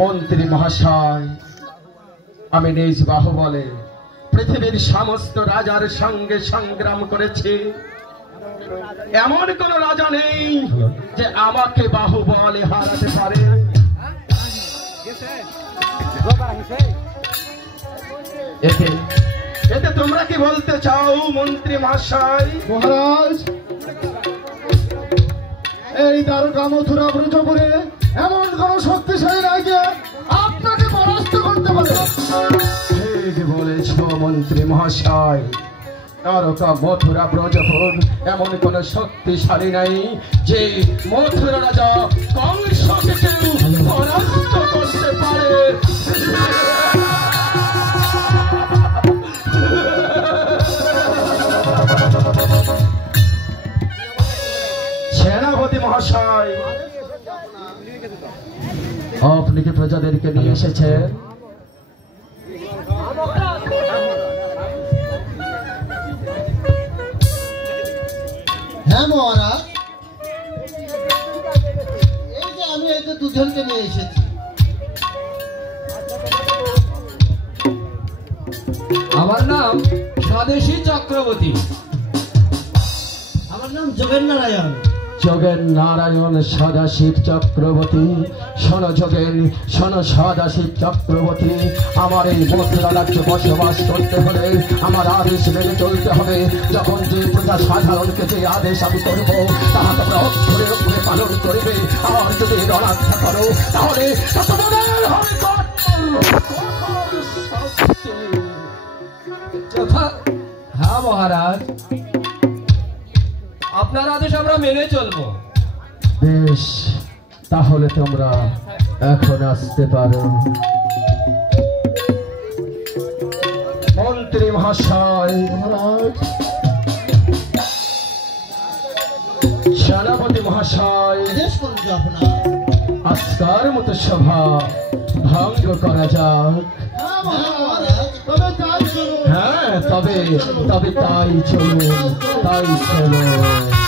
মন্ত্রী মহাশয়, আমি নিজ বাহুবলে পৃথিবীর সমস্ত রাজার সঙ্গে সংগ্রাম করেছি। এমন কোন রাজা নেই যে আমাকে বাহুবলে হারাতে পারে। এতে তোমরা কি বলতে চাও মন্ত্রী মহাশয়? মহারাজ, এই দ্বারকা মথুরা ব্রজপুরে এমন কোন শক্তিশালী রাজা আপনাকে পরাস্ত করতে পারে? ঠিক বলেছ মন্ত্রী মহাশয়, দ্বারকা মথুরা ব্রজপুর এমন কোন শক্তিশালী নাই যে মথুরা রাজা কংসকে কেউ পরাস্ত করতে পারে। সেনাপতি মহাশয়, আপনি কি প্রজাদেরকে নিয়ে এসেছেন? হ্যাঁ মহারাজ, এই যে আমি এদের দুজনকে নিয়ে এসেছি। আমার নাম স্বদেশী চক্রবর্তী। আমার নাম যোগেন নারায়ণ। যোগেন নারায়ণ সদাশিব চক্রবর্তী। শোনো যোগেন, শোনো সদাশিব চক্রবর্তী, আমার এই মথুরা রাজ্যে বসবাস করতে হলে আমার আদেশ মেনে চলতে হবে। যখন যে প্রজা সাধারণকে যে আদেশ আমি করবো তাহা তোমরা অক্ষরে অক্ষরে পালন করবে। আর যদি রণাক্ষা করো তাহলে তোমাদের হবে হ্যাঁ মহারাজ, আপনার আদেশ আমরা মেনে চলবো। বেশ, তাহলে তোমরা এখন আসতে পারো। মন্ত্রী মহাশয়, মহারাজ, সেনাপতি মহাশয়, আদেশ করুন আপনার। আজকার মতো সভা ভঙ্গ করা যাক। হ্যাঁ মহারাজ, তবে তাই চলুন। হ্যাঁ, তবে তাই চলুন, তাই চলুন।